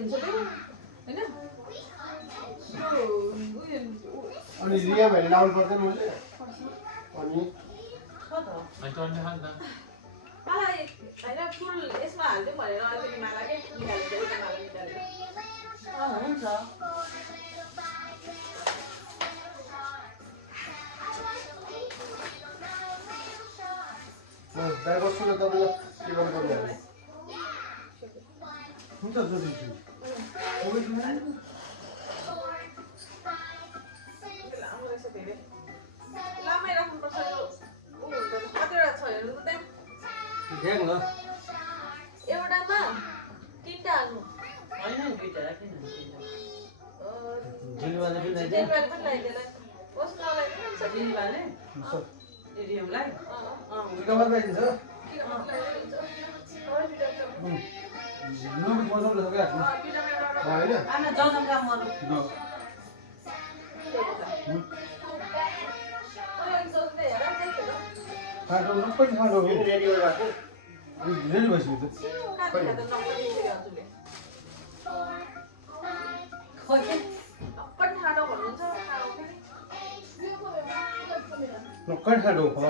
हुन्छ त्यो हैन अनि रिया भाइले लाउनु पर्दैन मैले अनि मलाई हैन फुल यसमा हाल्दिउँ भनेर अलिकति माला के निकालेर एउटा माला निकालेर हुन्छ ट्राई गर्छु न तपाईँलाई के गर्नुपर्ने हुन्छ लामै राख्नुपर्छ कतिवटा छ हेर्नु त ध्यान ल एउटामा तीनटा हाल्नु होइन दुईटा राखेन जिलवाले पनि पनि लगाइदिएला होस् नलाइदिनु जिलवाले एरियमलाई दुईटा मात्रै दिन्छ नुन बजाउन सक्यो हैन आना जनमका मरु खाडो नक्कै खाडो हो रेडी गरेर राख्नु रेडी भइसक्यो त नक्कै खाडो हो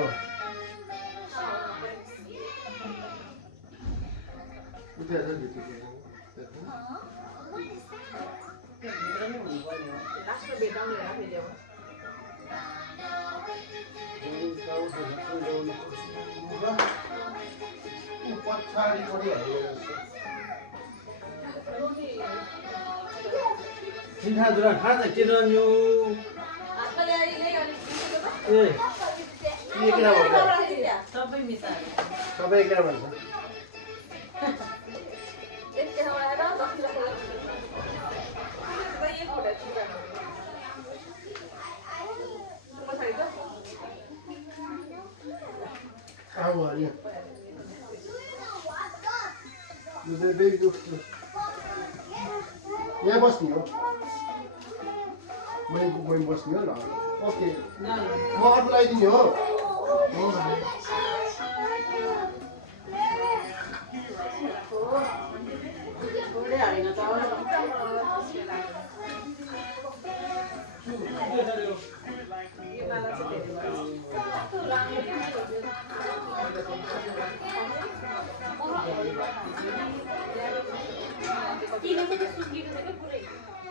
पछाडि दुरा खाँदा के रह्यो ए केरा भन्छ सबै मिसाएर सबै केरा भन्छ आऊ अनि यहाँ बस्ने हो मैं बस्ने हो ल ओके म अर्को लगाइदिने हो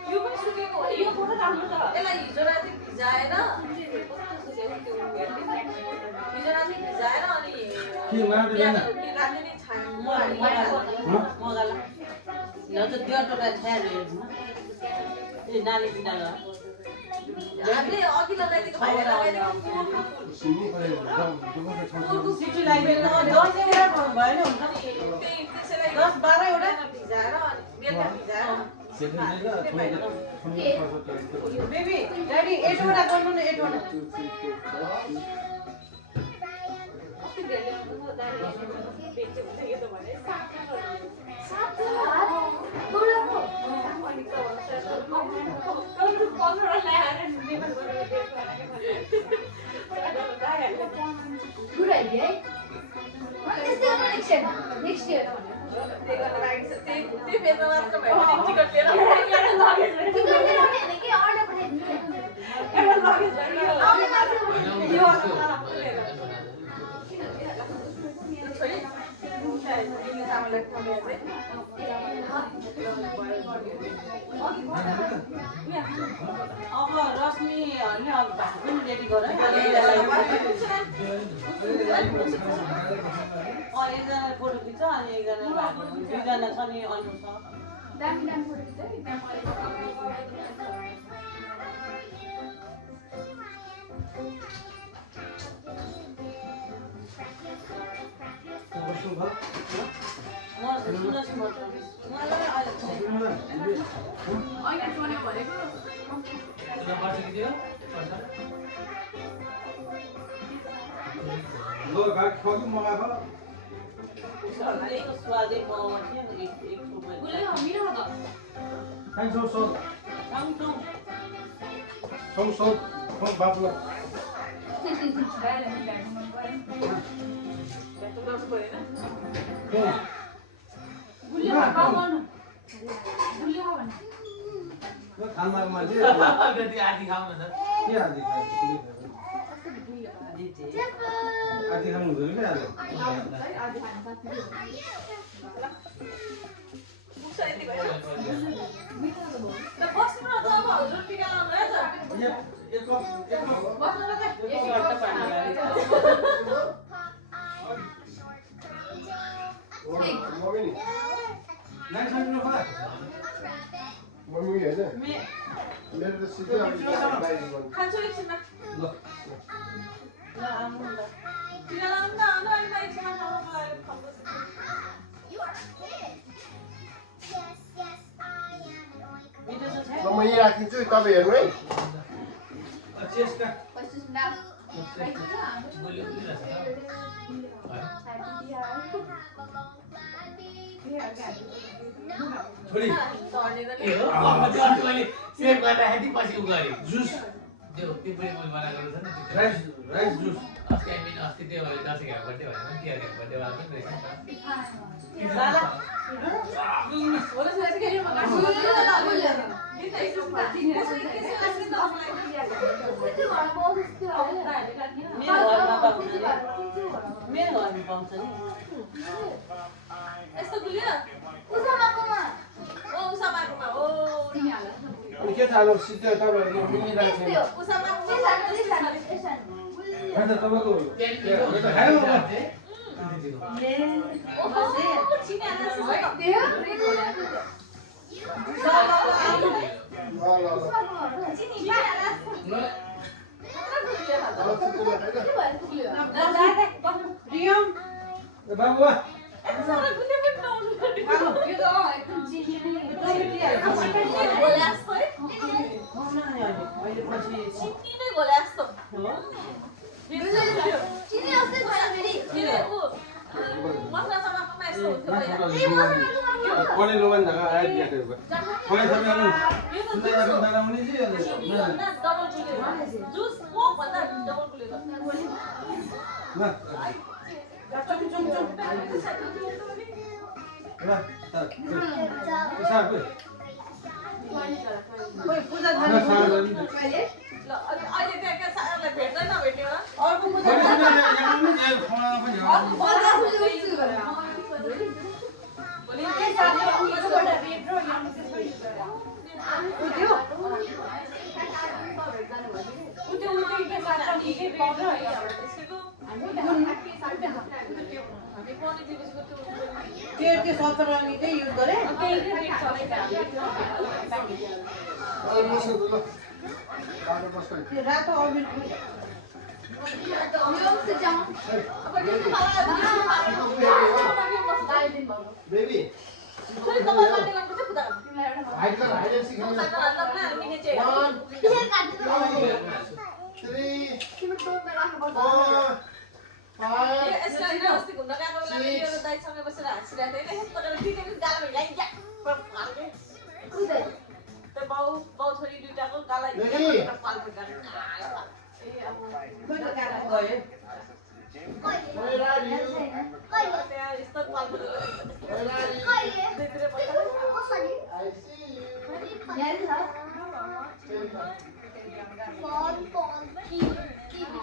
यो पनि सुकेको हो यो फोटो राम्रो छ यसलाई हिजो राति भिजाएर अनि राति नै मगाला ल त त्यो टोटा छ्याएर हेर्नु ए नाली बिना हामीले अघि लगाइदिएको सिटी लगाइदिएर दसैँ भएन हुन्छ त्यसैलाई 10-12 वटा भिजाएर अनि बेलुका भिजाएर बेबी ड्याडी 8 वटा गर्नु न 8 वटा Good idea. What is the next year? Next year. त्यही बेच्न मात्र भयो भने टिकट लिएर के अर्डर पठाइदिनु एउटा लगेज यो अब रश्मीले अब भात पनि रेडी गर एकजना फोटो खिच्छ अनि एकजना दुईजना छ नि अनु छ दामी दामी फोटो खिच्छ स्वादै गुलिया खानामा चाहिँ आधी आधी खाऊ न त के आदि खान्छ आदि खानु हुँदैन क्या आज मुसा यति भयो ल बस्नु न त अब हजुर टिका लाउनु है त एक कप बस्नु न त एक घन्टा पानी लाग्यो मम्मी नि नाइ सक्नु खा मम्मी हैन मेरो त सिधै अब बाहिर गर्नु खान्छु एकछिनमा ल ल आउनु ल टिका लाउनु न अनि एकछिनमा खानु मलाई खानु मिठो छ ल म यहाँ राखिदिन्छु तपाईँ हेर्नु है चेस्टा छोडी तर्नेर के हो अब त्यो अन्त मैले सेभ गरेर हेदी पछि उ गरे जुस त्यो त्यो पनि मैले बनाएको छ नि राइस जुस अस्ति हामी अस्ति त्यो दसैँ घाट बर्थडे भनेको तिहार घाट बर्थडे वाला पनि रहेछ नि त होला चाहिँ के म गाड्छु मेरो घरमा पाउँछ नि यस्तो गुलियो ओ उसामाकोमा ओ अनि के थाहा सिधै तपाईँहरू मिलिरहेको छ उसामाको अन्त तपाईँको खानु बाबु Boleh luan dah kan dia tu. Boleh sampai anu. Sudah yang dalam ni je. Nah. Nah, tak. Besar tu. कोही पूजा गर्नु Nah, ल अहिले त्यहाँ के सारलाई भेट्दैन भेट्ने होला अर्को पूजा boleh sampai yang ni je. Phone apa je? भोलि के साथी उठबाट भेट्रो उठ्यो उठ्यो के सारा के पाउँछ त्यसको हामी पनि दिवसको त्यो त्यो सतरङ्गीकै युज गरे केही rate चलेछ Masuk dulu. Kalau masuk. त्यो रातो अबिर Baby. छोरी तपाईँ मान्ने गर्नुपर्छ पुरा Hide and seek. 1, 2, 3, 4, 5. यसलाई नै अस्ति घुम्न गएको बेला मेरो दाइसँग बसेर हाँसिरहेको थिएँ यस्तो गरेर दिने पनि गाला भइलाई या फाल्के त्यो बाउ छोरी दुइटाको गाला फाल्के ए अब कोही कारण गयो Where are you? त्यहाँ यस्तो Phalke Where are you? I see you.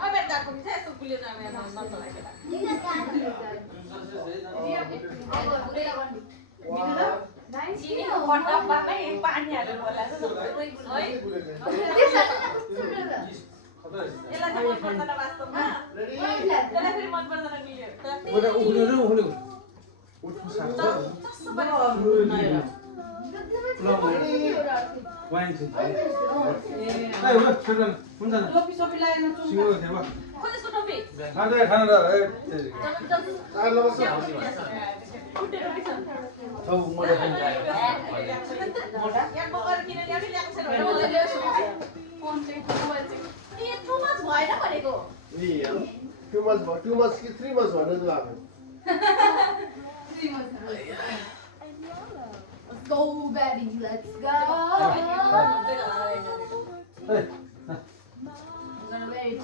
अब यता घुम्छ यस्तो गुलियो जाने नत्र लागेला चिनीको कटकबामै पानी हालेर बोलाएको है यसलाई चाहिँ मन पर्दैन वास्तवमा यसलाई फेरि मन पर्दैन गुलियो Udah udah. Udah satu. जस्तो पारेको Wine sih. Eh, udah, sudah. Punten. टोपी सोपी लगाएन चुम Singgul deh, Pak. खोइ यसको टोपी Ada yang kanan dah. Tahan lama sih. खुट्टे टोपी छ Tahu mau dah. यहाँ बोकेर किनेर ल्याउने ल्याएको छैन फोन चाहिँ मोबाइल चाहिँ यत्रो मात्र भएन भनेको Iya. 2 months, 3 months mana tu lah. Let's go, baby. Let's go. Hey. I'm gonna wear it.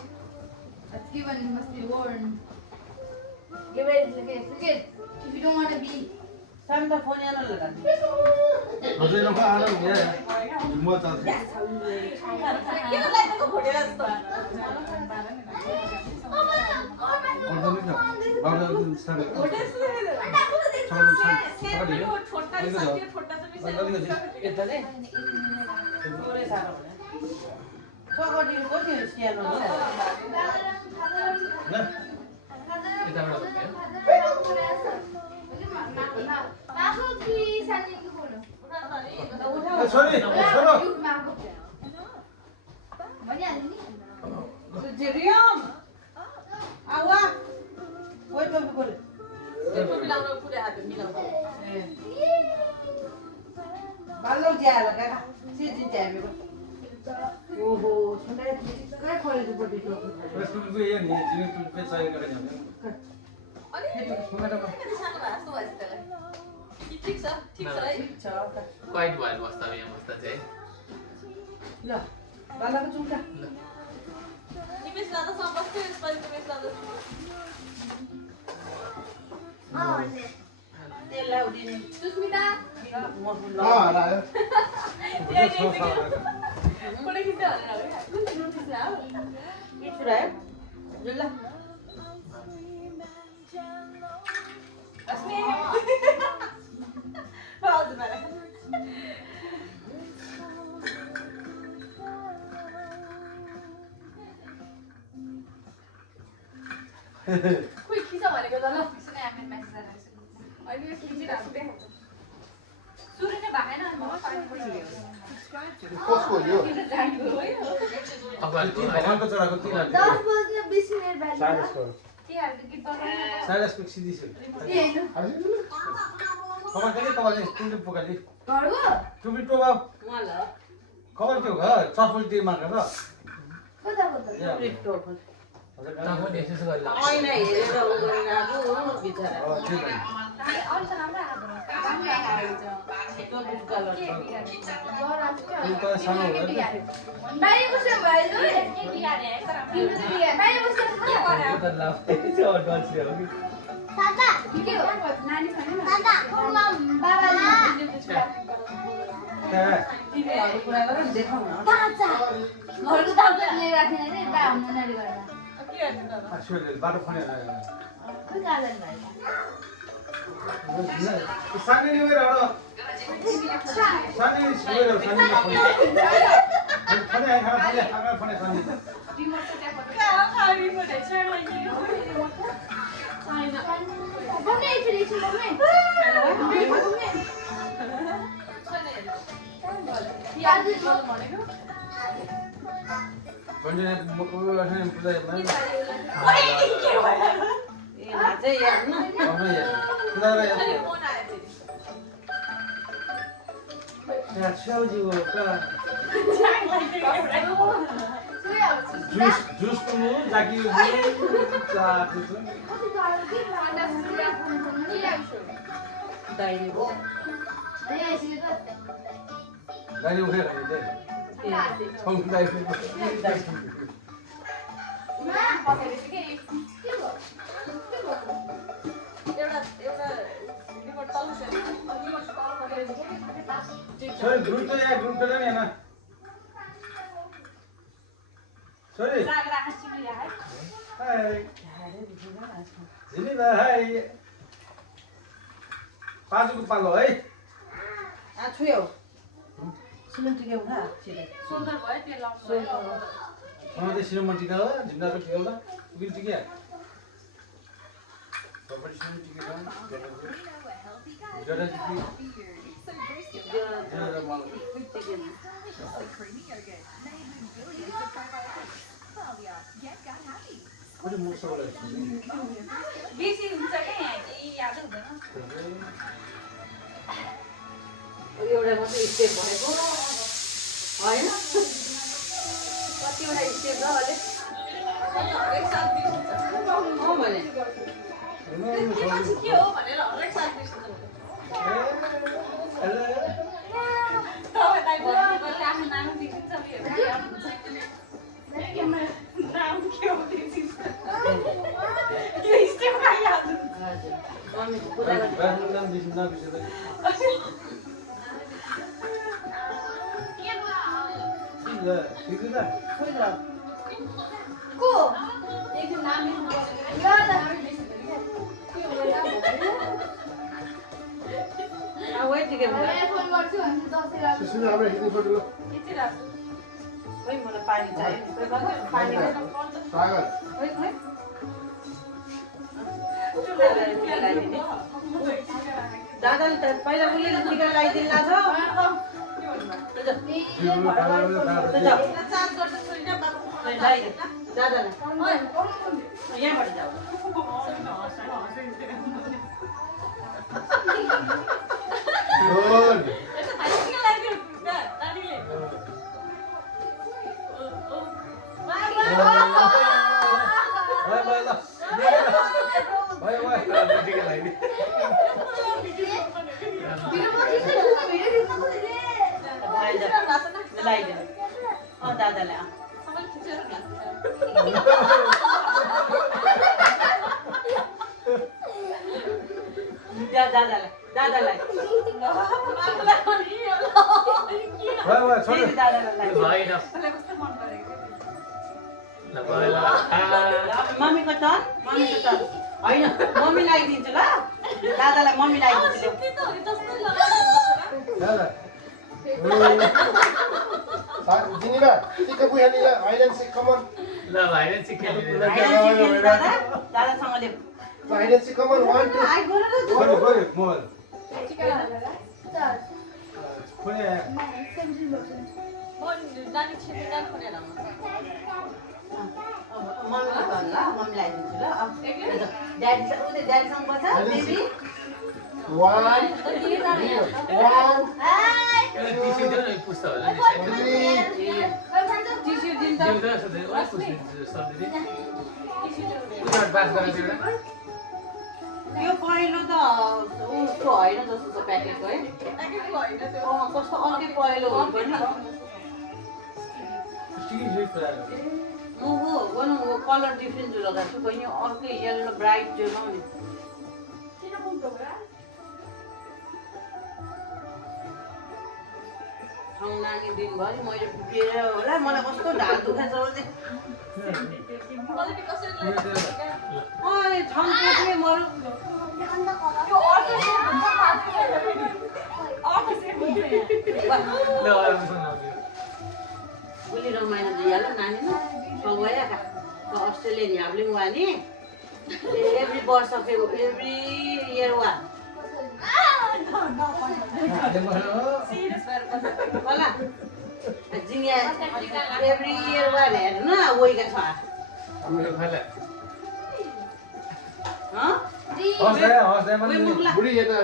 That's given, it must be worn. Give it, okay, forget. If you don't want to be सामी त phone यान लगा हजुर नखा आना हुने म त के लाइटको फोटेर जस्तो पर्दैन नि बाबा सारे फोटेस यता नै पुरै साह्रो भयो सकटिनु कति हो स्क्यान हो ल यताबाट मागो कि सानीको बोल्नु ए छोरी छोरो भनिहाल्नु नि जेरियम आवा कोही पनि बोले मिलाउन पुरै हात मिलाउन ए बाल्लो ज्याला काका सिजिन ज्यामेको ओहो छोटा काय खोलेको पट्टि त्यो स्कुलको यो नि जिने टुलपे चाहिएको रहेछ अनि सानो भए जस्तो भएछ त्यसलाई ठिक छ है छ क्वाइट भयो बस्दा यहाँ बस्दा चाहिँ ल बालाको चुम्टा निमेश दादा सँग बस्थ्यो यसपालि निमेश दादा त्यसलाई उदिने सुस्मिता मसुल ल हरायो फोटो खिच्दै भनेर कुन चाहिँ खिच्न हो के छुरायो जुल्ला अस्मि हजुर मारा कोही खिच भनेको त ल सुने हामी मेसेज आएको अहिले यो खिचिरहेको देखाउँछ सुरु नै भएन अनि म पानी पुरियो कसको हो यो जाएको हो यो तपाईँहरूको भगवानको चराको 3 हात 10 बज्ने 20 मिनेट बाद साइलेसको तिहारको गीत बजाउनु साइलेसको सिधी छ हेर्नु खबर के तपाईले टुलि पोकाली घरको टुबी टोबा उहाँ ल खबर के हो घर चफल टी मागेर कता कता रिक्टो हजुर तपाईँ पनि यसो गरेर ऐना हेरेर उ गरेर आएको बिचरा अरू त राम्रो आएको राम्रो आएको त्यो कलर के बिगार्यो घर आएको त्यो त सानो हो नि बाहिर बस्यो भाइ दुई के बिगार्यो तिम्रो त बिगार्यो बाहिर बस्यो के गर्यो यो त लाभ त्यो डल्सी हो कि दादा के हो नानी छैन दादा बाबाले तिमीहरू कुरा गरेर देखाउन दादा घरको दादा लिएर राख्ने रे बा हुन नले गरेर के गर्नु त आछुले बाटो खने के गार्डन भाइ सानी नि मेरो हडो सानी छोरो सानी खने खने आगा खने सानी खाली फोटो छैन बन्ने एकछिन बन्ने याद भनेको भन्ने मको हैन पुरा ओइ के भयो ए नाचै हेर्नु पुरा अनि यार फोन आयो फेरि या छाउजी हो का जुस जुस पनि जाकी हो चाट छ कति गाह्रो के भन्दा सुरा फोन नि लाग्छ दाइने भो ए यसले त गाडी उठेर हिँड्दै छौँ दाइ मा बसेपछि के के भयो एउटा रिमोट तल्लो छ रिमोट तल परेर सरी ग्रुप त या ग्रुप त नि हैन सरी साग राख्न चिमिरा है हाय झारे बिजुला आछौ जिनी भाइ पाजुको पालो है आ छुयो सिमेन्ट के उठा छिरे सुन्दर भयो त्यो लाउँछ अँ सिनेमा टिका हो झिम्दाको टिका होला बिल टिका प्रपर सिनेमा टिका जरा टिकी जरा माल कुन मुसो होला बेसी हुन्छ के यहाँ केही याद हुँदैन एउटा मात्रै स्टेप भएको हैन कतिवटा स्टेप छ अहिले हरेक साल बिर्सिन्छ अँ भने के मान्छे के हो भनेर हरेक साल बिर्सिन्छ तपाईँ दाइ बोल्नु आफ्नो नाम बिर्सिन्छ नाम के हो बिर्सिन्छ त्यो स्टेप याद हुन्छ हजुर मम्मीको पूजा गर्नु बाथरुम नाम बिर्सिँदा ल ठिक छ खोइ ल को एकदिन नाम लेख्नु ल वेट ठिकै भयो फोन गर्छु अनि 10 11 सुस्मिता हाम्रो हिँड्ने फोटो ल खोइ मलाई पानी चाहियो खोइ गर्नु पानी सागर खोइ खोइ दादाले त पहिला उसले टिका लगाइदिनु लाग्छ दादालाई यहाँबाट जाऊ गुड बाय बाय ल बाय बाय टिका लगाइदिए लगाइदिनु दादालाई दादालाई बाय बाय छोड दादालाई भएन ल भयो ल मम्मीको टर्न होइन मम्मी लगाइदिन्छु ल दादालाई मम्मी लगाइदिन्छु ल जिनिबा टिका बुहानी ल हाइल्यान्ड सिक कमन ल भाइले सिक्यो दादासँगले हाइल्यान्ड सिक कमन 1 2 गरे गरे मोबाइल टिका लगाएर खोले मम्मीको टर्न ल मम्मी लगाइदिन्छु ल ड्याडीसँग बस्छ बेबी 1 टिस्यु देऊ न पुस्ता होला नि टिस्यु दिन्छ देउदा सधैँ ओइ पुस्ता सधैँ उनीहरु बात गरेर देउदा यो पहिलो त उसको होइन जस्तो छ प्याकेटको है कस्तो अर्कै पहिलो हुन्छ नि ओहो गर्नु कलर डिफ्रेन्ट लगाएको छु बहिनी अर्कै येल्लो ब्राइट जो लाउने ठाउँ नानी दिनभरि मैले पुगेर होला मलाई कस्तो ढाड दुखेछ भने ठाउँ पुग्ने मरु उसले रमाइलो दिइहाल्यो नानी न गएका अस्ट्रेलियन हाब्लिङ वा नि एभ्री वर्ष एभ्री इयर वा होला जिङ्गा एभ्री इयर वा हेर्नु न ओइका छ हाम्रो खाला बुढी यता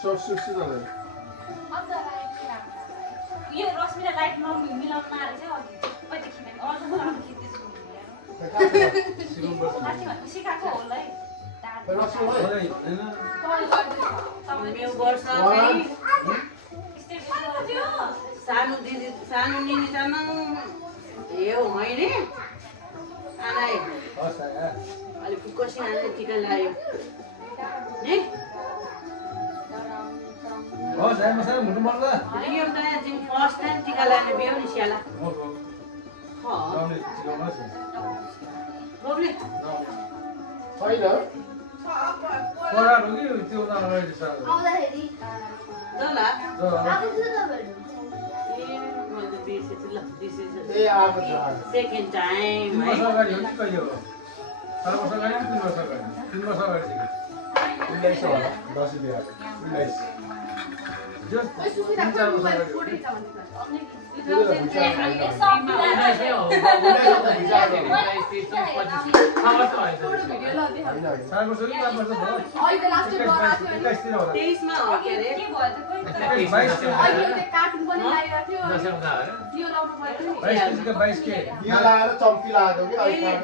सर्ट सुट त यो रश्मिला लाइटमा मिलाउन आएछ अघि कति खिच्ने अर्को खिच्दैछु सिकाएको होला है सानो दिदी सानो निनी तामाङ यो मैले आनाइ अलि फुक्कसी आने टिका लगायो नि यो त तिमी फर्स्ट टाइम टिका लगाएर बिहाउ नि स्याला बब्ले छैन आउँदाखेरि ल आएको छु तपाईँहरू मैले त बिर्सेछु ल बिर्सेछु ए आएको छ सेकेन्ड टाइम है 3 वर्ष अगाडि 3 वर्ष अगाडि 3 वर्ष अगाडि 19 होला 10 बिहा 19 जो 3-4 वर्ष अगाडि तेइसमा हो के अरे यो लाएर चम्की लाग्यो कि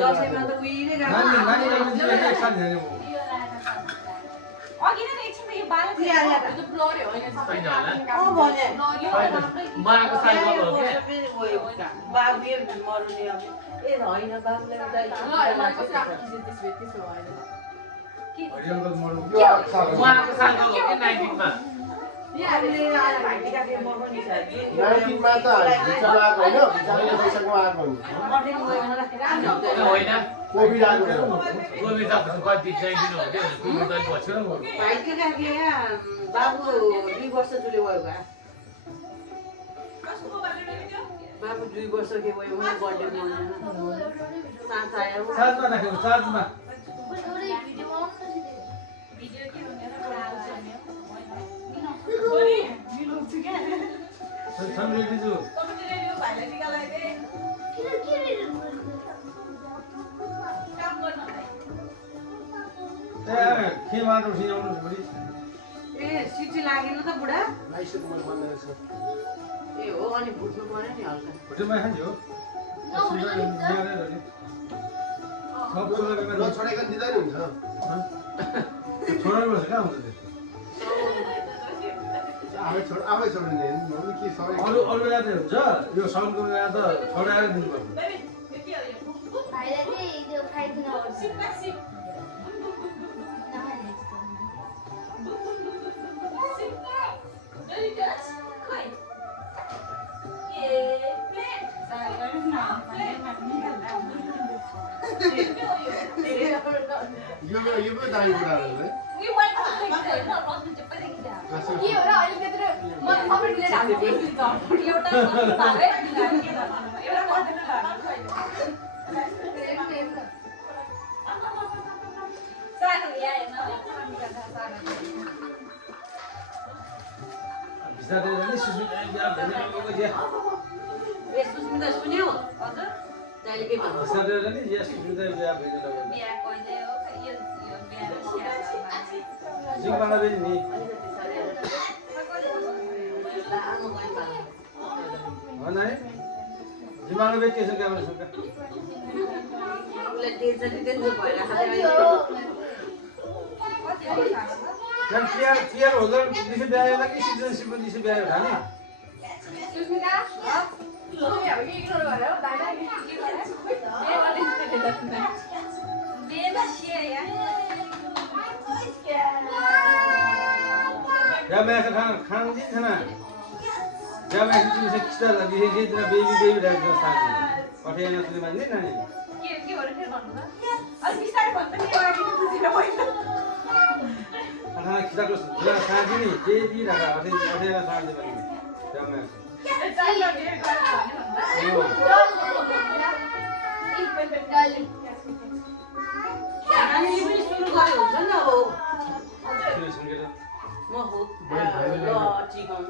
दसैँमा त उहिले अघि नै एकछिन यो बाल ब्लर होइन माको साइजमा हो के हरियलको मरौ उहाँको सालमा हो कि 19 मा भाइटिका के म पनि छ 19 मा त भिसामा आएको होइन भिसामा पैसामा आएको हो मर्निङ गयो होइन कोभिड आएको थियो कोभिड त कति 19 हो त्यो कोभिड त पछि भाइटिका के बाबु 2 वर्ष जुले भयो बा बाबु 2 वर्ष के भयो उहाँ बर्थडे मनाउन साथ आयो चार्जमा राखेको चार्जमा छन् रेडी छु के माटो सिनाउनु छोरी ए सिटी लागेन त बुढा लाइसेन्स मैले भन्दै छु ए हो अनि भुट्नु पर्यो नि हल्का होटेलमा खान्छ हो सब कुरो छोडेको दिँदैन हुन्छ छोडेर बस्छ कहाँ हुन्छ त्यो आफै छोड्ने के सबै अरू अरू बेला चाहिँ हुन्छ यो साउन्डको बेला त छोडाएर दिनुपर्छ भाइलाई चाहिँ त्यो खाइदिनु यो पनि दामी कुराहरू है के हो र अहिले त्यत्रो म सबै लिएर हामी बिस्तारै नि सुस्मिता बिहा भन्ने लोगो जे ए सुस्मिता सुन्यौ हजुर तैले के भन्नु बिस्तारै नि जे सुस्मिता बिहा भन्ने लोगो जिङबाला बेनी नि भन है जिङबाला बेनी के छ क्यामेरा सुका उसले टेन्सन भइरहेको जन पियर होल्डर दिसे ब्यायो कि सिटिजनशिप दिसे ब्यायो भने सुस्मिता सुस्मिता अब के इग्नोर गर्यो भाइलाई या मैं खाना दिन था ना जब मैं किसी से किस्ता लगी है जितना बेबी रह गया साथ में पठे ना तुझे मालूम नहीं ना के हो रे भन्नु न अनि बिस्तारै भन्छ नि एउटा किन बुझिन होइन खाना किस्ता को जरा साथ नहीं बेबी रहा अठे अठे ना साथ में जब मैं चाल लगे गर्नु अनि यो पनि सुरु गरे हुन्छ नि अब सुने सुने म हो ल चिकन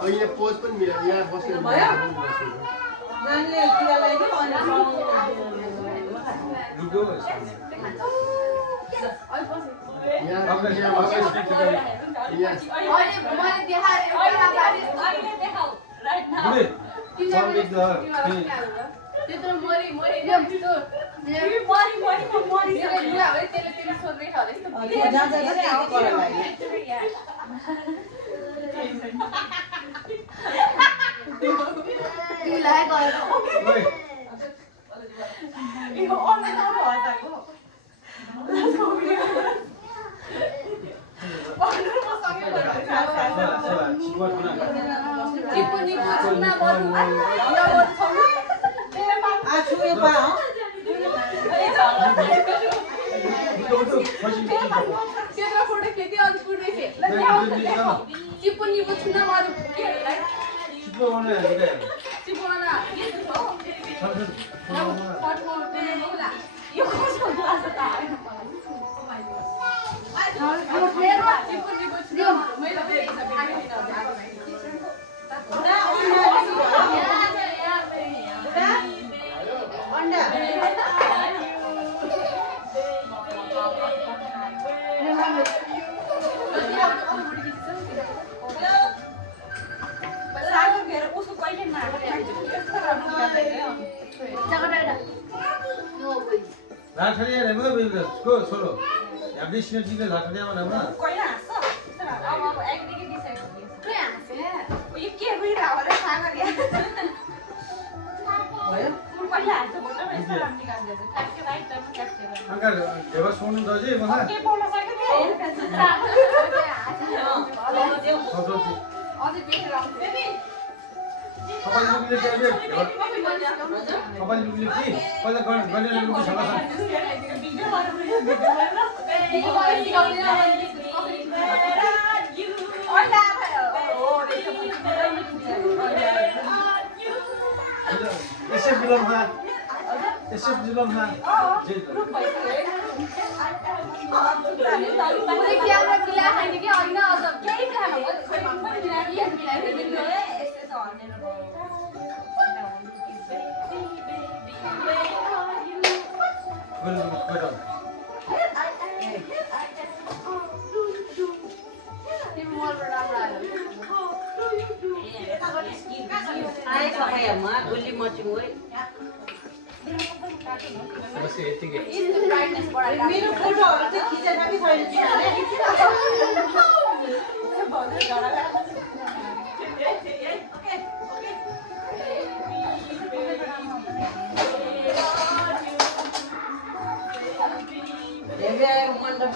अहिले पोज पनि मिल्यो यहाँ बस्नु भयो नानीले टिका लगाइदियो अनि रुको यहाँ अब मैं यहाँ बस्नु यहाँ बुढे कम देख दो त्यत्रो मरि मरि तिमीलाई गरेर ओए यो अनलाइन आउनु हटाको त्यत्रो फोटो खिच्यो अनि पुरै थिए चिप्पनी बुझ्न मारु चिप्पना फटको होला यो कसको क्लास त आएन अब फेरि चिप्पनी बुझ्यो मैले फेरि हामी दिन आएको अन्डा लाठरी हेरे म को छोरो हामीले सिनेजीले लाठरी भने न कोही हाँस्छ अब एकदिकै डिसाइड यो के भइरहेको होला थाहा गरे भयो पहिला हाँस्छ बोल्न यस्तो राम्रो निकाल्दैछ ट्याक्कै राइट टाइममा क्याप्चर गर्ने अंकल देवा सोनु दजे मलाई के बोल्न सक्यो सजोति अझै बेटर आउँछ बेबी तपाईं लुकले के तपाईं लुकले के पहिला गर्ने लुक छ यसै बिलममा जे पुरै क्यामेरा मिलाएर खाने कि होइन अझ केही खानु तिम्रो मोलबाट राम्रो आयो आएछ खैमा गुल्ली मची मोइ बस यतिकै यस्तो ब्राइटनेस बढाएर मेरो फोटोहरु चाहिँ खिचेन कि छैन हेरेर मण्डप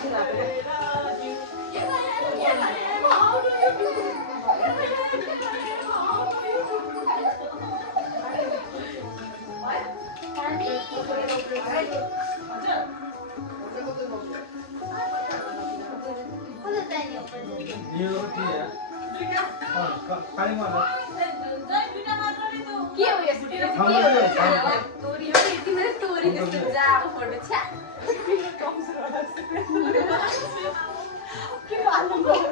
यो के पानी मार्नु के हो यस्तो तोरी हो तिमीले तोरी त्यस्तो जाको फोटो छ्या के भन्नु गयो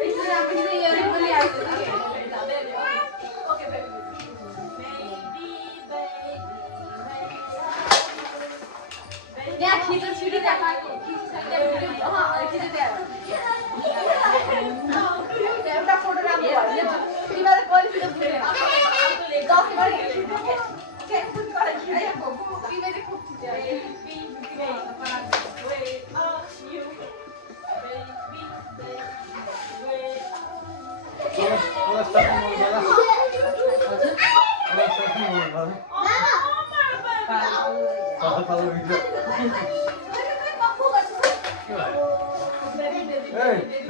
यसरी अब यो पनि आउँछ ओके बेबी यहाँ खिचो छिटो त्यहाँ एउटा फोटो राम्रो भयो तिमीलाई कहिले फिल्म तिमीले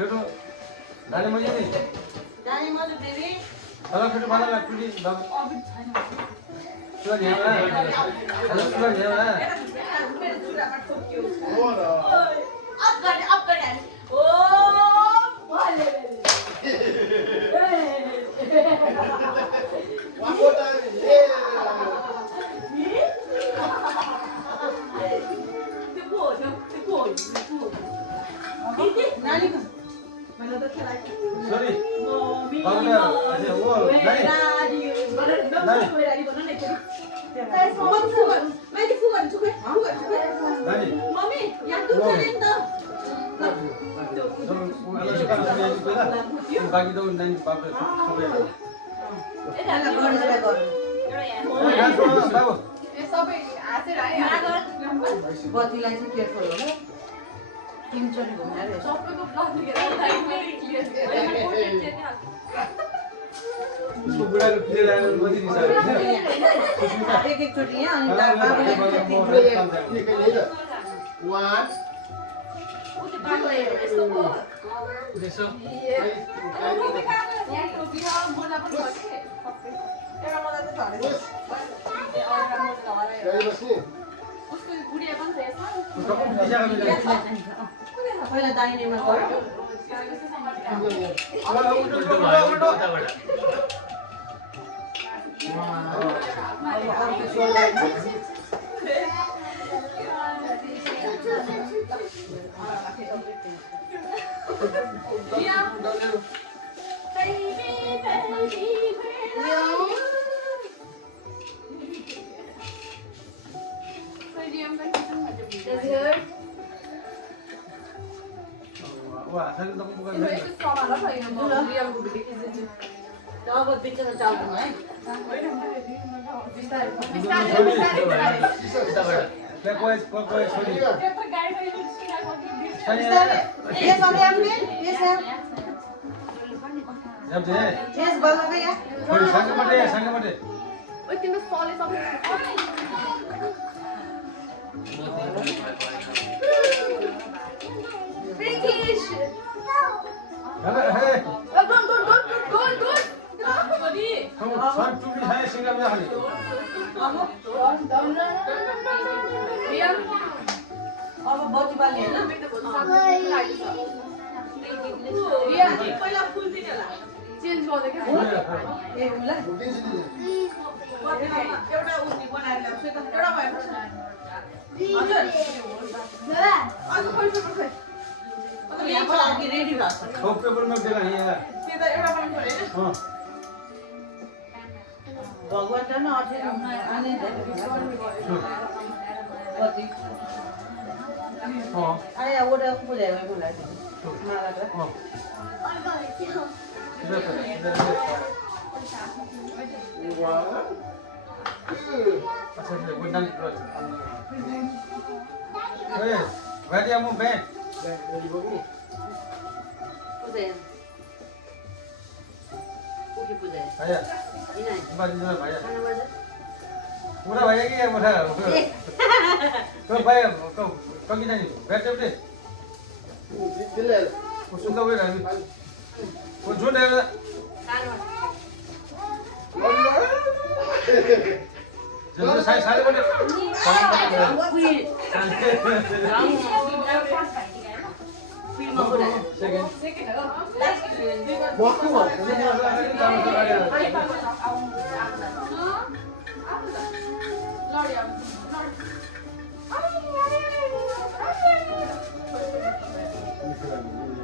खुब नानी मैले नि जाने मजु बेबी हेलो फेरि मलाई टुडी बाबु सुन हेरा हेलो सुन हेरा अप गरे ओ वाले नानीको सरी बाबुले अझै ओ नानी नानी मम्मी यहाँ दुध खाने नि त बाकी त नानी बाबुले बाबु सबै हाँसेर आयो बत्तीलाई चाहिँ केयरफुल हो ल तिनचोटि घुमाएर हेर्छ सबैको ब्लग क्लियर उसको बुढाको क्लियर आएर बत्ती रिसायो एक एकचोटि यहाँ अनि बाबुले त्यसो यहाँ टोपी र मोजा पनि छ कि सबै एउटा मलाई त झरेछ उसको गुडिया पनि छ यसमा पहिला दाहिनेमा गयो उताबाट Wah, saya tak bukan. Itu sama lah, saya mau lihat gue bikin अब बिचमा चाल्नु है बिस्तारै ले कोई छोड़ी त्यत्रो गाडी पनि सुनाको ये सबै आउने ये सर जब जे चेस बल्ल या छोड़ी संग मटे ओइ तिम्रो सले सबै Pinkish. अबे हे Good. पनि हम सन टुबी है सिंगा में हाली अब बत्ती बाल्ने हैन पहिला फुल दिने होला चेन्ज गर्दै के ए उला एउटा उनी बनाएर ल्याउँछु त एउटा भयो हजुर अझ पैसा पर्छ अब यहाँको लागि रेडी भएको छ ठोक पेपर में देगा ये त्यो त एउटा बनाउनु पर्यो हां भगवान जान अठे आने बत्ती हां आया ओडा पुजाय भयो मलाई माला त हां अच्छा ये गुडन ए रेडी हम बैठ पुजाय ओके पुजाय आया इना बाजी ना भाई खाना बजा पूरा भैया की है बोला तो भाई को की नहीं बैठ बैठ त्यसले उसको का वे रही वो झूठ है जल्दी सारे बोले फिल्ममा पुजाय सेकंड मक्कु भन्छ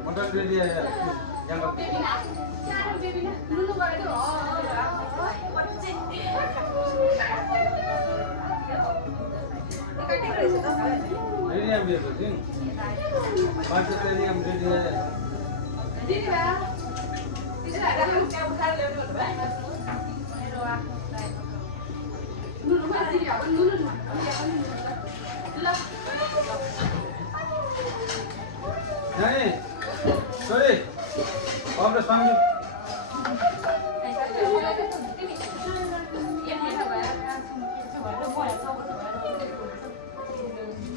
मटन रेडी है यहाँ का रेडी हम भी तो दिन पांच रेडी हम रेडी है नहीं सॉरी और सामने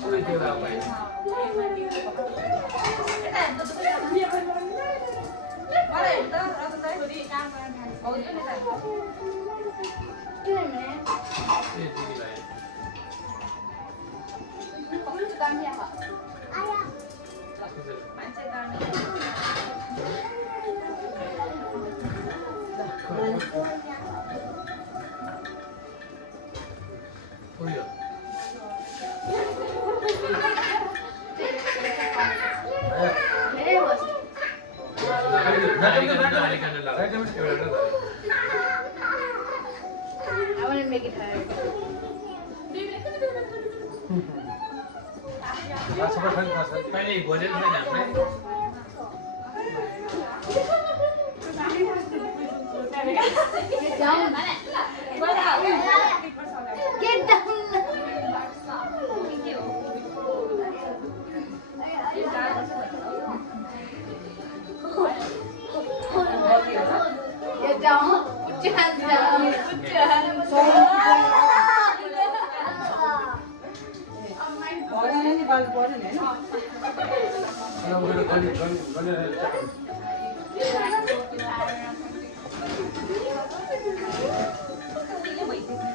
कोही त्यो भाइ उयो I want to make it hard. सब खाली खास पहिले भोजन छैन हाम्रो Get down. Get down. Get down. Put your hands down. Put your hands down. भगवान नि बाल्नु पर्यो नि हैन उनीहरु गनी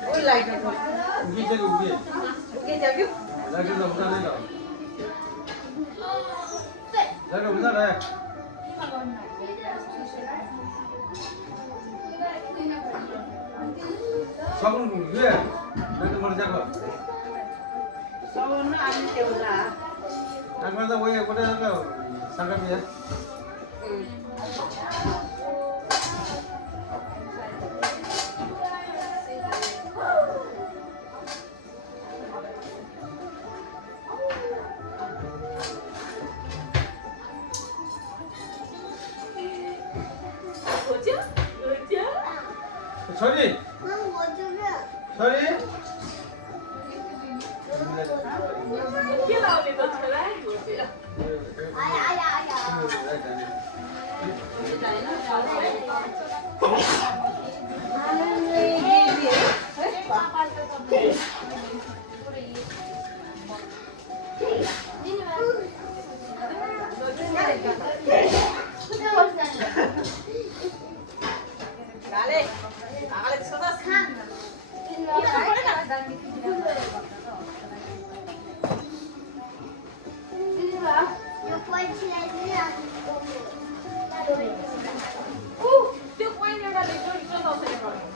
ओ लाइट हो उगी चाहिँ उगी के जाग्यो लाग्यो त उता नै त जग्गा हुँदा रहे सबन उगे नहीं मर जाको सबन आनी एउटा अगर तो वही कोटे का संग में है Lucu? छोरी छोरी के लाउने त छोरा Dale, hágale cosas. त्यो कोइन एउटा लेख्यो नि त दसैँले गर्नु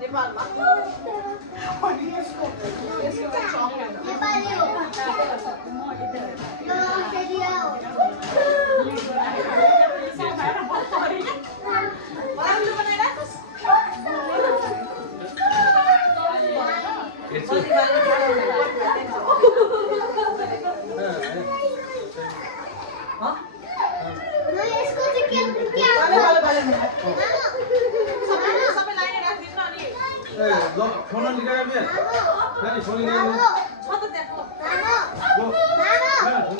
नेपालमा फोन निकाल बे नानी फोन निकाल छ त त्यहाँ गो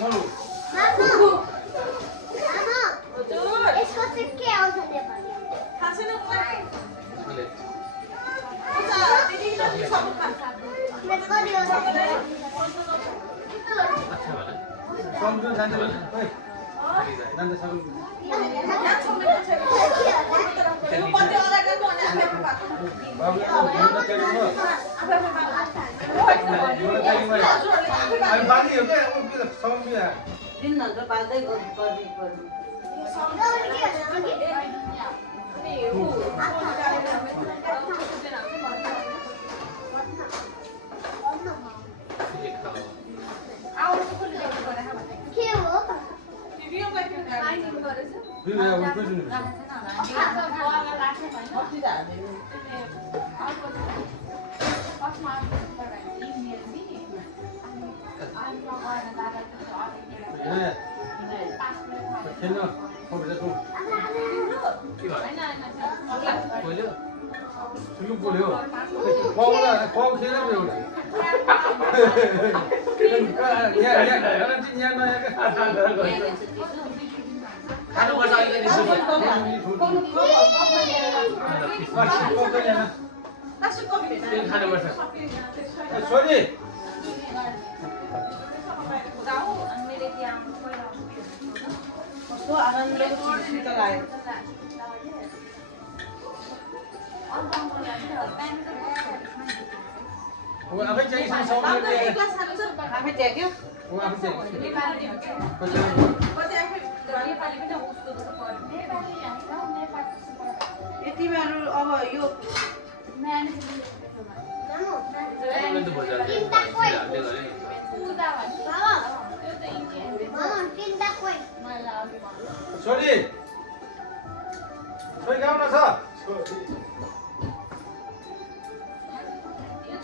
फोन लो थाहा छैन मलाई दिदी सब सम्झु जान्छ ओइ जान्छ सब बाबु अनि बाली हो के सम्झु यार दिन न त बाल्दै गर्नु पर्ने सुलु बोल्यो पाउला पाउ खेल पो एउटा यहाँ नयाँ खानुपर्छ अलिकति तेल खानुपर्छ छोरी कस्तो आनन्दको शीत लाग्यो वो आफै चाहिँ सबले आफै ट्याक्यो वो आफै चाहिँ यति बेला अब यो छोरी छोरी गाउँ न छ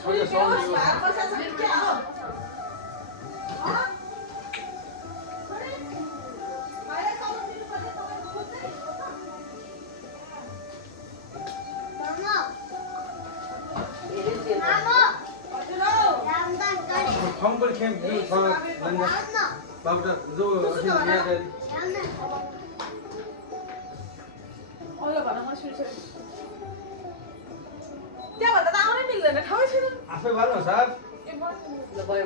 छोरी खम्बल खेम छ लन्डन बाबुटा जो अस्ति यहाँ त्यहाँभन्दा त आउनै मिल्दैन ठाउँ छैन आफै भर्नु सर भयो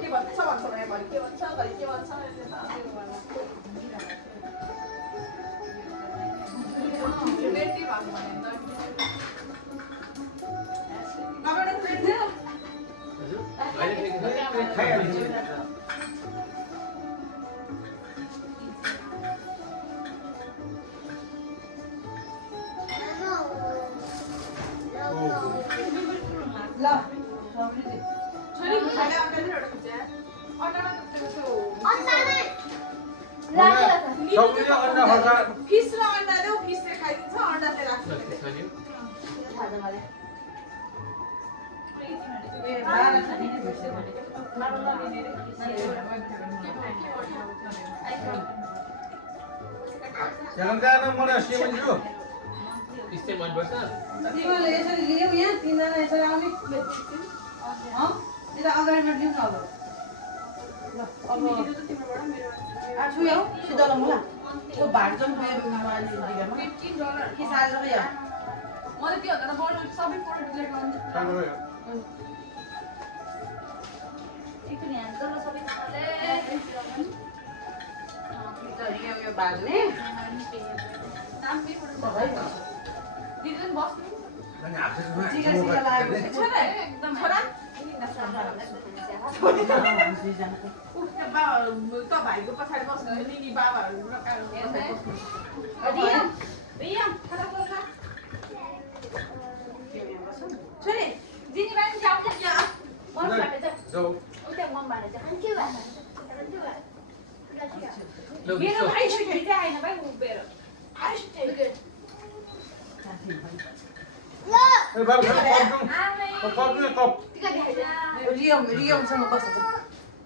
के भन्छ भन्छ भने भरि के भन्छ घरि के भन्छ फिस र अन्डा देऊ फिसले खाइदिन्छ अन्डा चाहिँ राख्छ ए 12 छ नि भेट्छ भने Jangan mana siapa itu? त्यस्तै मनपर्छ तिमीले यसरी लियौ यहाँ तिनजना यसरी आउने यता अगाडिबाट लिउँ न अब ल अब छु यौ सिधा ल मलाई ओ भाड जाउँ मेरो दिगामा के साल र यो मलाई के भन्दा बडो सबै फोटो डिलिट गर्नु Kalau ya. एकचोटि ह्यान्ड गरेर सबैजनाले यो भाग्ने नाम के फोटो दिदी पनि बस्नु Tanya apa sih? टिका सिका लागेको छोरा एकदम छोरा उफ त भाइको पछाडि बस्नु नि बाबाहरु र रियम रियम खडा खडा छोरी जिनी बानी जाऊ क्या मन बाटे जा Jauh. उता मन बाटे जा के भन्छ ल मेरो विश्व भाइ छिटै चाहिँ आइन भाइ उभिएर Eh, baru kau kau ni kau. टिका देखाइदिनु रियमसँग बस्छ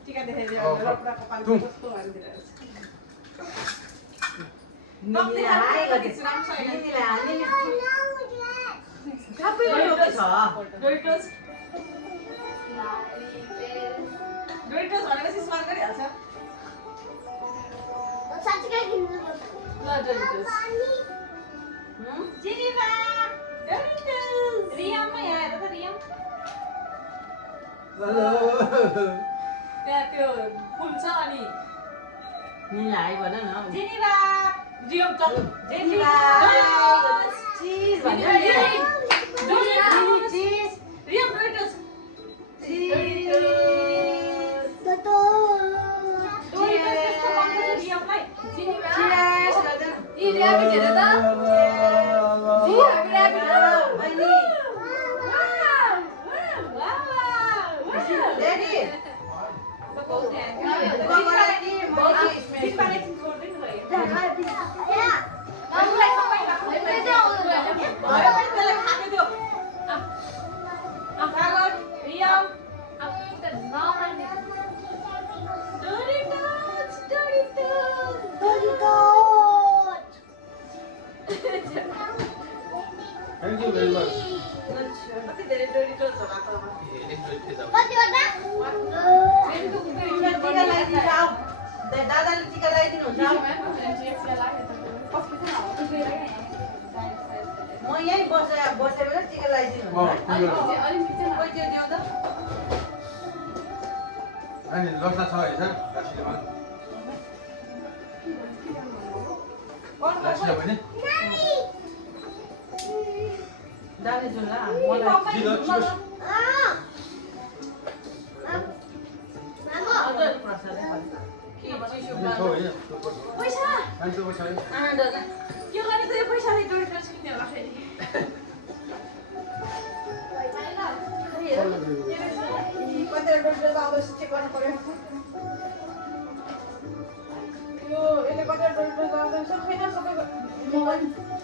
टिका देखाइदियो Oh, लपडा कपाल तुम. कस्तो हालिदिरहेको निनीलाई हाई गरेछ निनीलाई हाल्ने सबै लोक छ डोरिटोस डोरिटोस भनेपछि स्मार्ट गरिहाल्छ ल डोरिटोस जिनीबा डोरिटोस रियममा यहाँ हेर त रियम Halo. त्यहाँ त्यो फुल छ अनि निनीलाई हाई भन न जिनीबा रियम चल जेनीबा चिज भन्नु चिज रियम डोरिटोस डोरिटोस त्यस्तो भन्छ रियमलाई जिनीबा चिज यी ऱ्याबिट हेर त जी rabbit ready Thank you very much. कति धेरै डोरिटोस होला त टिका लगाइदिनु आऊ दादाले टिका लगाइदिनु हुन्छ म यहीँ बसेर बेला टिका लगाइदिनु Oh, हुन्छ iya. खोइ त्यो देऊ त Ani losa छ है सर गाछीमा गाछीमा भने जाने जुन ल मलाई जिलो चिस हजुर प्रसाद के चिसो नि छ हैन पैसा अनि त पैसा आनन्द के गर्ने त यो पैसाले डोरिटोस किन्ने होला फेरि कति डोरिटोस आउँदैछ चेक गर्नु पर्यो यो यसले कति डोरिटोस आउँदैछ छैन सबैको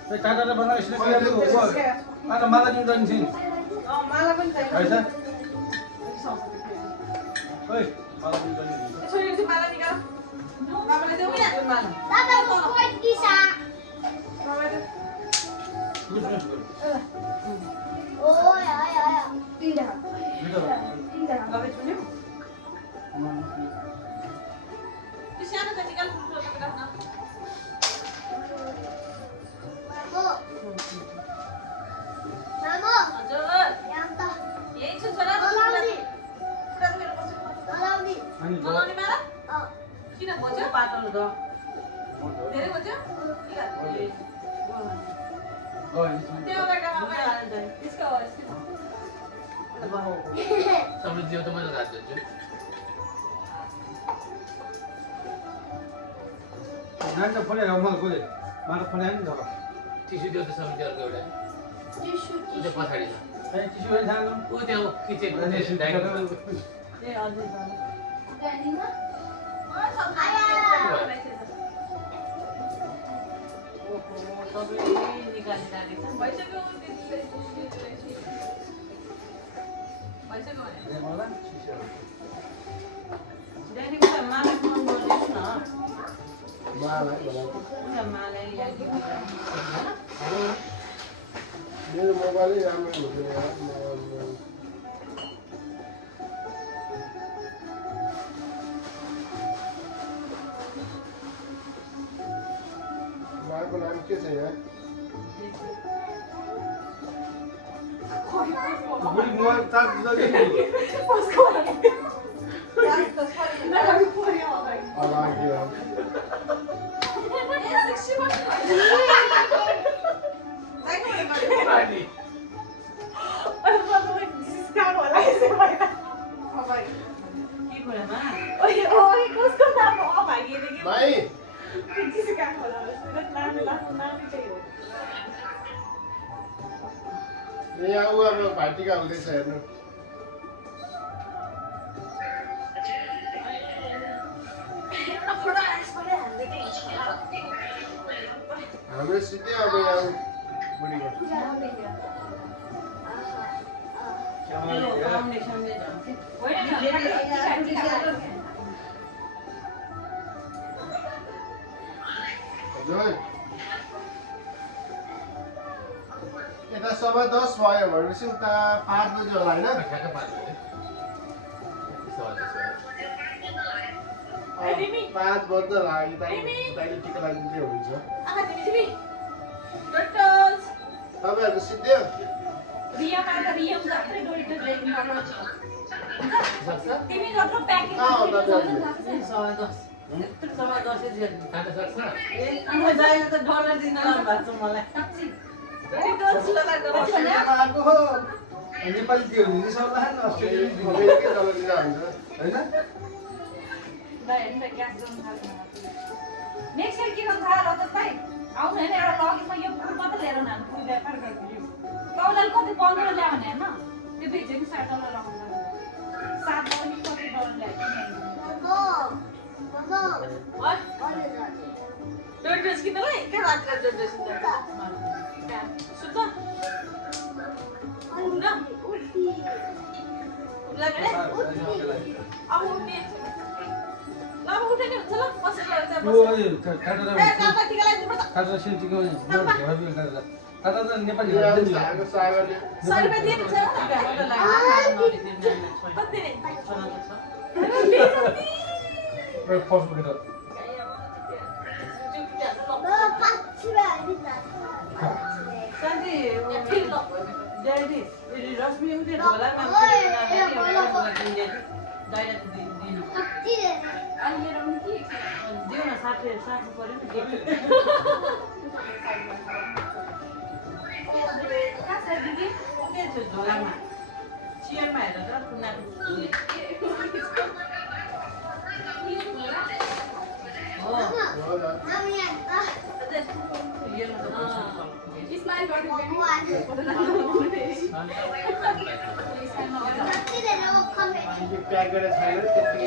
ए टाटा बना यसले के गर्नु अनि मलाई दिँदैन छिन् मलाई पनि छैन है सर ओइ मलाई दिँदैन छोरी चाहिँ माला निकाल बाबालाई देऊ यहाँ माला तपाईँ छुन्यो त्यो सानो त निकाल ठुलो त राख्न हजुर यही छु छोरा पुरा त मेरो बस्नु अनि बनाउने माला किन खोज्यो पातल द धेरै खोज्यो ओइ त्यो अगाडि यसको समृद्धि हो त मैले रात दिन्छु नानी त फोन मलाई बोले मलाई फोन आयो नि त टिस्यु दियो त समृद्धि अर्को एउटा त्यो पछाडि छ ए टिस्यु पनि थाहा ऊ त्यहाँ किचन ए अझै जानु ओहो सबै निकालिरहेको छ भइसक्यो मालाई बनाएको मलाई मेरो मोबाइलै राम्रो हुँदैन यार उहाँको नाम के छ यहाँ बुढी मोबाइल चार्ज दिँदा अगाडि भाइ यहाँ ऊ अब भाइटिका हुँदैछ हेर्नु हाम्रो सिधै अब यहाँ बुढीको हजुर यता 10:15 भयो भनेपछि उता 5 बजी होला होइन ठ्याक्क 5 बजे 5 बज्दा लाग्यो दाइले टिका लगाइदिँदै हुन्छ तपाईँहरू सिधै हो कहाँ हो तपाईँ खान सक्छ आएको हो नेपाली के हो हिन्दी सक्ला न अस्ट्रेलिया अमेरिकै चलाइदिँदा हुन्छ होइन नेक्स्ट इयर के गर्नु थाहा रजत भाइ आउनु होइन एउटा लगेजमा यो फुल मात्रै लिएर हुनु फुल व्यापार गरिदियो तपाईँलाई कति 15 ल्यायो भने होइन त्यो बेचेको $60 राख्नु $7 पनि कति डलर ल्यायो ड्रेस किन्नलाई के राति ड्रेस किन्नु सुत्न उठ्न उठ्ला गरे अब उठ्ने ल अब उठ्ने हुन्छ ल बसेर खाजा सिन्टीको खाजा त नेपाली हाम्रो सागरले 100 रुपैयाँ दिनु छ कति दिने फर्स्ट बुकेट रश्मि उठे ढोलामा दिउ न 60 पर्यो नि झोलामा चियरमा हेरेर प्याक गरेर छैन त्यति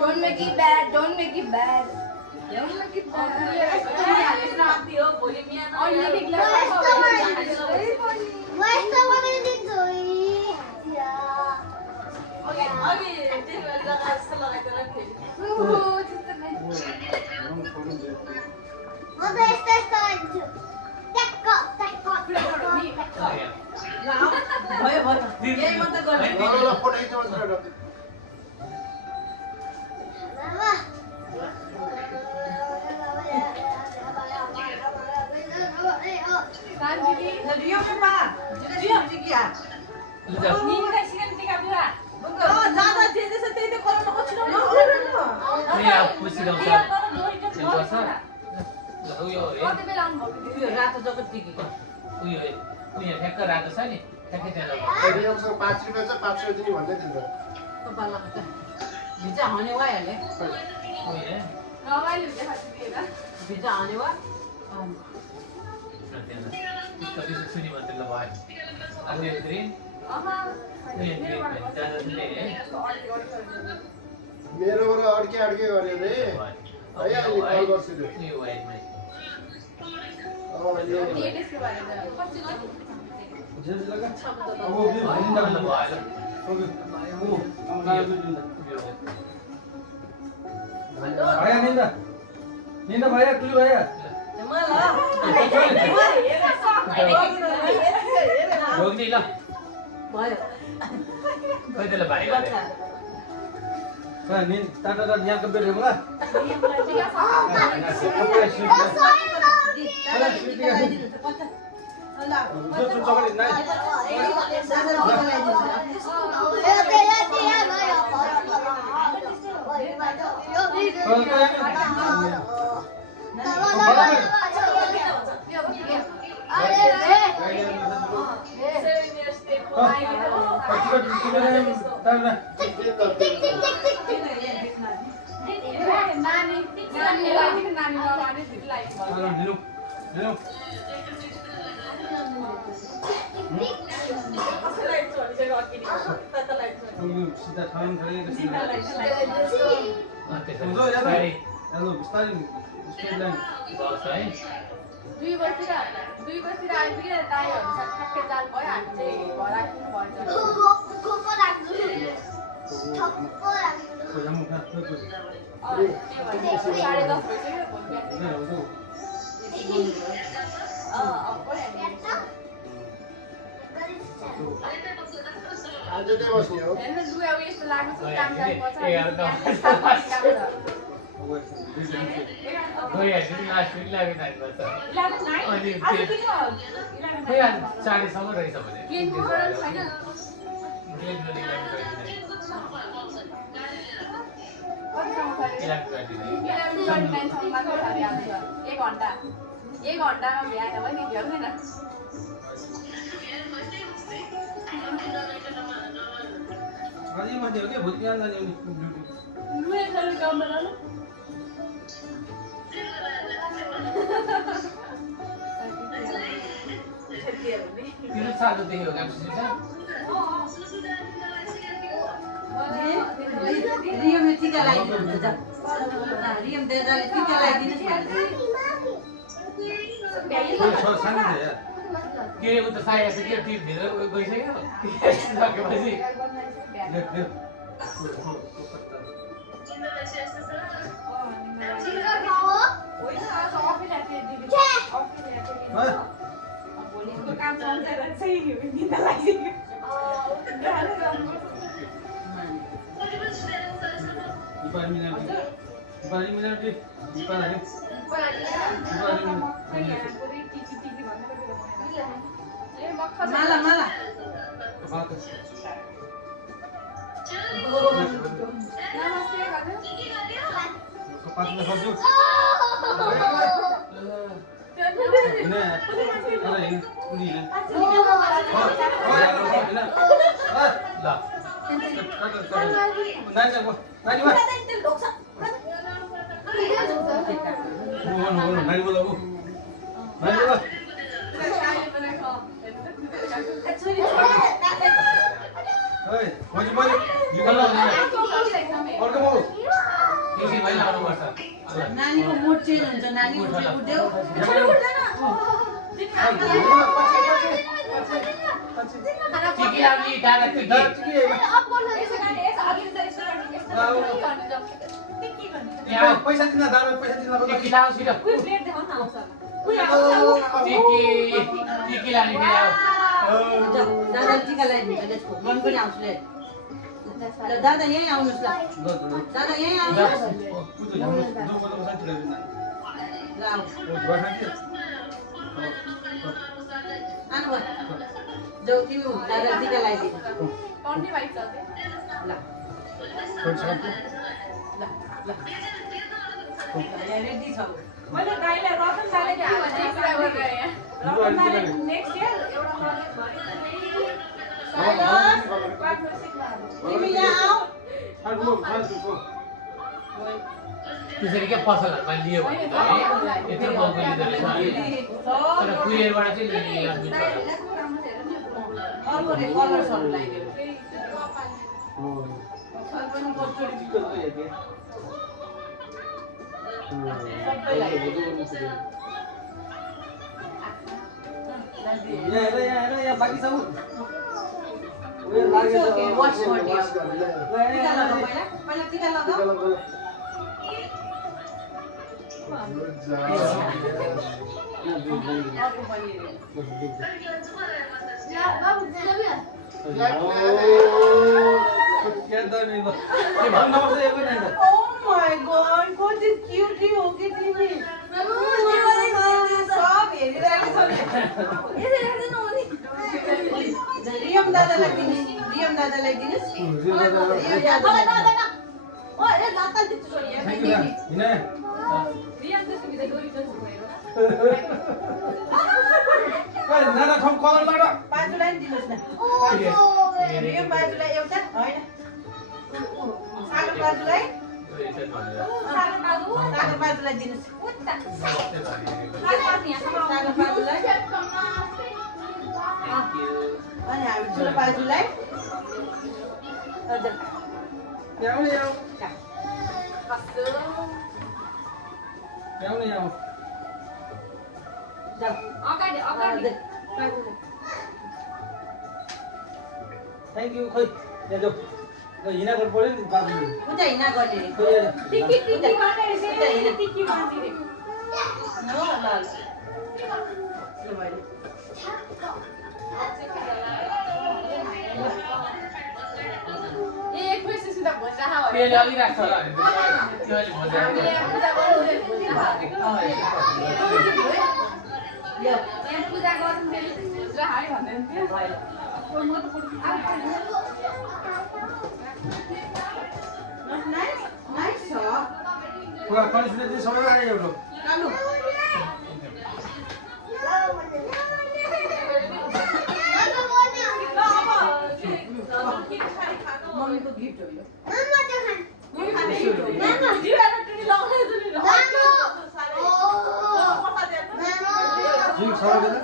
Don't make it bad. Don't make it bad. Don't make it bad. ज्यादा जे जस्तो त्यही त गराउन खोज्नु टिकीको उयो ठ्याक्क रातो छ नि ठ्याक्कै त्यहाँ लगाऊ। रियमसँग 5 रुपियाँ छ 5 रुपियाँ दिने भन्दै थियो कपालमा त भिजा हाने वाइहाले उयो रमाइलो हुन्छ खासै दिएर भिजा हाने वा त्यसको विशेष सुनि मात्रै ल भयो अब यो ग्रिन उयो ग्रिन जाँदा चाहिँ ल्याए है मेरोबाट अड्के गऱ्यो रे भइहाल्यो कल गर्छु रे उयो वाइटमै अब यो जेल लगा अब वो भी भाइंदा ल भयो ओके वो हम गाय भी दिंदा भैया निंदा भैया तुझे भैया रोक्ने ल भयो खोइ त्यसलाई भाइ गरे Nah, ini tanda यहाँ कब बेरे बोला सीधा थाम खड़े हेलो बिस्तारै स्ट्रेट लाइन बस है दुई बजीतिर आइपुग्यो दाइहरू ठ्याक्कै जाल भयो हामी चाहिँ घर आइपुग्नु भन्छ साढे 10 भइसक्यो भोलि आज चाहिँ बस्ने हो हेर्नु लु अब यस्तो लाग्नु छ काम गर्नुपर्छ लास्ट विक लाग्यो अनि खोइ आज 4:00 सम्म रहेछ भने क्लिन गरौँ छैन एक घन्टामा भ्याएन भने भ्याउँदैन आज ये मत हो गया भूत ज्ञान जाने तिम्रो सानो देख्यो काम सुन्छ रियमले टिका लगाइदिनु हुन्छ रियम दादाले टिका लगाइदिनुहोस् सानो थे यार के रे उता साया चाहिँ के टिप भित्र गइसक्यो सकेपछि देख देख भोलिको काम सम्झेर चाहिँ निन्दा लागिसक्यो Balik minat di balik. माला माला नमस्ते हजुर Kepas na saju. Ini, ada ini, ini. ल Nanya gua, nanya gua. Nanya gua lagu. Nanya gua. Hei, maju maju. निकाल्नु नि Orka mau. केही मैले आउनुपर्छ नानीको मुड चेन्ज हुन्छ नानी उठ्यो चिकी आउने डाँडा चिकी यहाँ पैसा दिन दादा पैसा दिन चिकी लाऊ छिटो चिकी लाने फेरि आऊ दादा टिका लगाइदिन्छ त्यसको मन पनि आउँछ ले ल दादा यही आउनुहोस् ल दादा यही आउनुहोस् ल आऊ आनु भयो जाऊ तिमी दादा टिका लगाइदिनु टन्टी भाइ चल्छ ल ल रेडी छौ मैले दाइले रतन दाइले के भने कुरा गरेँ नेक्स्ट इयर एउटा मलाई साइलस तिमी यहाँ आऊ त्यसरी क्या पसलहरुमा लियो भने त यत्रो महँगो लिँदो रहेछ तर कुरियरबाट चाहिँ लिने याद हुन्छ अर्को कलर्सहरु लगाइदियो यहाँ बाकी सब वाच गरिदियो टीका लगाऊ पहिला टीका लगाऊ Good job. अर्को पनि Oh my god, कति क्युट हो कि तिमी सब हेरिरहेको छ रियम दादालाई दिनुस् ओए रे लाता दिन्छु छोरी रियम त्यसको भित्र डोरी जस्तो भयो बाजुलाई दिनुस् न रियम बाजुलाई एउटा हैन सागर बाजुलाई सागर बाजुलाई दिनुस् सागर बाजुलाई अनि हामी ठुलो बाजुलाई हजुर Thank you. Khơi, để được. Rồi nhìn nào con bố lên vào gì? पूजा हिना गर्ने Khơi đây. टिकी टिकी गर्ने रे टिकी गर्ने रे न ल ल भाइ ए क्वेशन सुधा भन्छ हा त्यसले अलि राख्छ होला नि त्यो अलि भन्छ पूजा गर्नु यो यहाँ पूजा गर्नु र हाइ भन्दैन थियो नाइस नाइस छ Pulang kali sudah jadi sama lagi ya belum? कालु मम्मीको गिफ्ट हो यो Jing sama kita?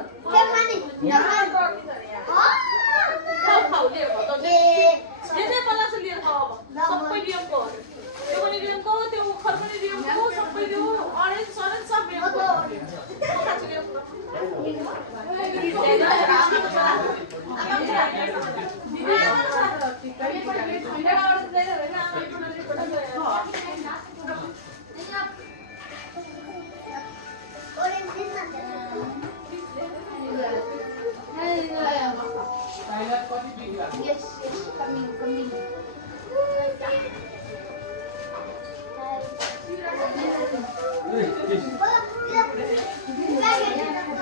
Yes, coming.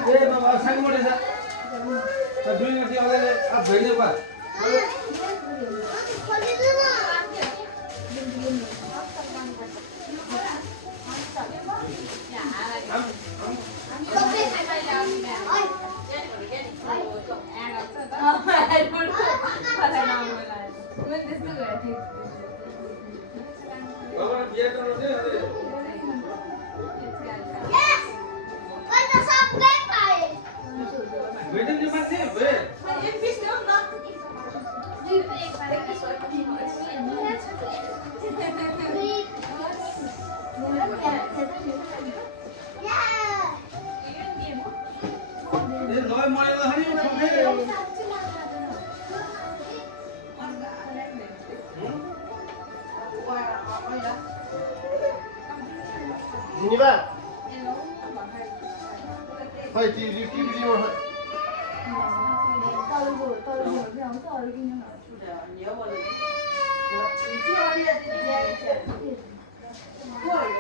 Eh, bapak sang mau desa. Tapi ngerti oleh apa ini pak? Bapak biar kalau dia. Betul dia masih ber. Ini loy mulai lah hari ini. Ini pak. Hai, TV mau. What?